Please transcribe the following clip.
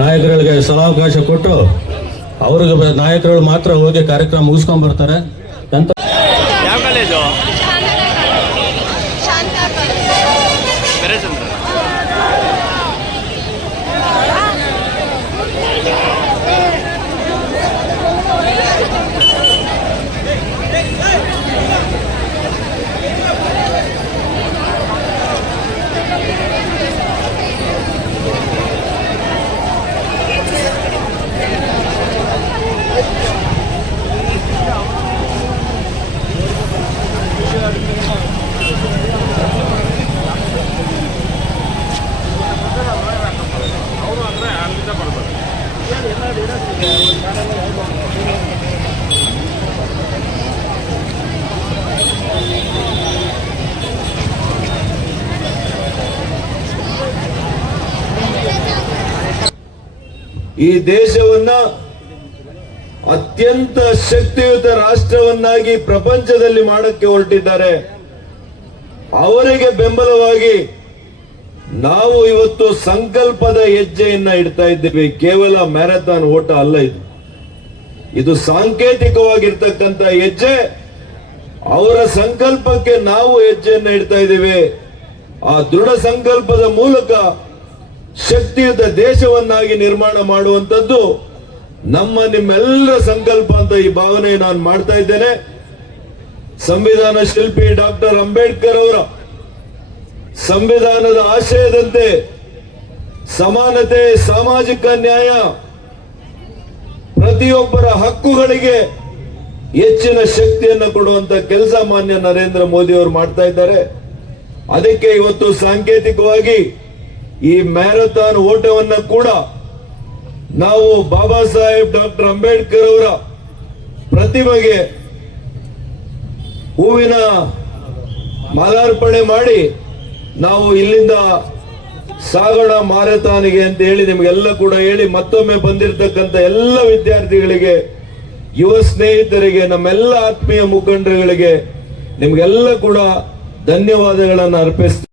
ನಾಯಕರುಗಳಿಗೆ ಸ್ಥಳಾವಕಾಶ ಕೊಟ್ಟು ಅವ್ರಿಗೆ ನಾಯಕರುಗಳು ಮಾತ್ರ ಹೋಗಿ ಕಾರ್ಯಕ್ರಮ ಮುಗಿಸ್ಕೊಂಡ್ ಬರ್ತಾರೆ. ಯಾವ ಕಾಲೇಜು? ಈ ದೇಶವನ್ನ ಅತ್ಯಂತ ಶಕ್ತಿಯುತ ರಾಷ್ಟ್ರವನ್ನಾಗಿ ಪ್ರಪಂಚದಲ್ಲಿ ಮಾಡಕ್ಕೆ ಹೊರಟಿದ್ದಾರೆ. ಅವರಿಗೆ ಬೆಂಬಲವಾಗಿ ನಾವು ಇವತ್ತು ಸಂಕಲ್ಪದ ಹೆಜ್ಜೆಯನ್ನ ಇಡ್ತಾ ಇದ್ದೀವಿ. ಕೇವಲ ಮ್ಯಾರಥಾನ್ ಓಟ ಅಲ್ಲ ಇದು ಸಾಂಕೇತಿಕವಾಗಿರ್ತಕ್ಕಂಥ ಹೆಜ್ಜೆ. ಅವರ ಸಂಕಲ್ಪಕ್ಕೆ ನಾವು ಹೆಜ್ಜೆಯನ್ನ ಇಡ್ತಾ ಇದ್ದೀವಿ. ಆ ದೃಢ ಸಂಕಲ್ಪದ ಮೂಲಕ ಶಕ್ತಿಯುತ ದೇಶವನ್ನಾಗಿ ನಿರ್ಮಾಣ ಮಾಡುವಂತದ್ದು ನಿಮ್ಮೆಲ್ಲರ ಸಂಕಲ್ಪ ಅಂತ ಈ ಭಾವನೆ ನಾನು ಮಾಡ್ತಾ ಇದ್ದೇನೆ. ಸಂವಿಧಾನ ಶಿಲ್ಪಿ ಡಾಕ್ಟರ್ ಅಂಬೇಡ್ಕರ್ ಅವರ ಸಂವಿಧಾನದ ಆಶಯದಂತೆ ಸಮಾನತೆ, ಸಾಮಾಜಿಕ ನ್ಯಾಯ, ಪ್ರತಿಯೊಬ್ಬರ ಹಕ್ಕುಗಳಿಗೆ ಹೆಚ್ಚಿನ ಶಕ್ತಿಯನ್ನು ಕೊಡುವಂತ ಕೆಲಸ ಮಾನ್ಯ ನರೇಂದ್ರ ಮೋದಿ ಅವರು ಮಾಡ್ತಾ ಇದ್ದಾರೆ. ಅದಕ್ಕೆ ಇವತ್ತು ಸಾಂಕೇತಿಕವಾಗಿ ಈ ಮ್ಯಾರಥಾನ್ ಓಟವನ್ನ ಕೂಡ ನಾವು ಬಾಬಾ ಸಾಹೇಬ್ ಡಾಕ್ಟರ್ ಅಂಬೇಡ್ಕರ್ ಅವರ ಪ್ರತಿಮೆಗೆ ಹೂವಿನ ಮಾಲಾರ್ಪಣೆ ಮಾಡಿ ನಾವು ಇಲ್ಲಿಂದ ಸಾಗೋಣ ಮ್ಯಾರಥಾನ್ಗೆ ಅಂತ ಹೇಳಿ ನಿಮಗೆಲ್ಲ ಕೂಡ ಹೇಳಿ, ಮತ್ತೊಮ್ಮೆ ಬಂದಿರತಕ್ಕಂಥ ಎಲ್ಲ ವಿದ್ಯಾರ್ಥಿಗಳಿಗೆ, ಯುವ ಸ್ನೇಹಿತರಿಗೆ, ನಮ್ಮೆಲ್ಲ ಆತ್ಮೀಯ ಮುಖಂಡರುಗಳಿಗೆ ನಿಮ್ಗೆಲ್ಲ ಕೂಡ ಧನ್ಯವಾದಗಳನ್ನು ಅರ್ಪಿಸ್ತೀನಿ.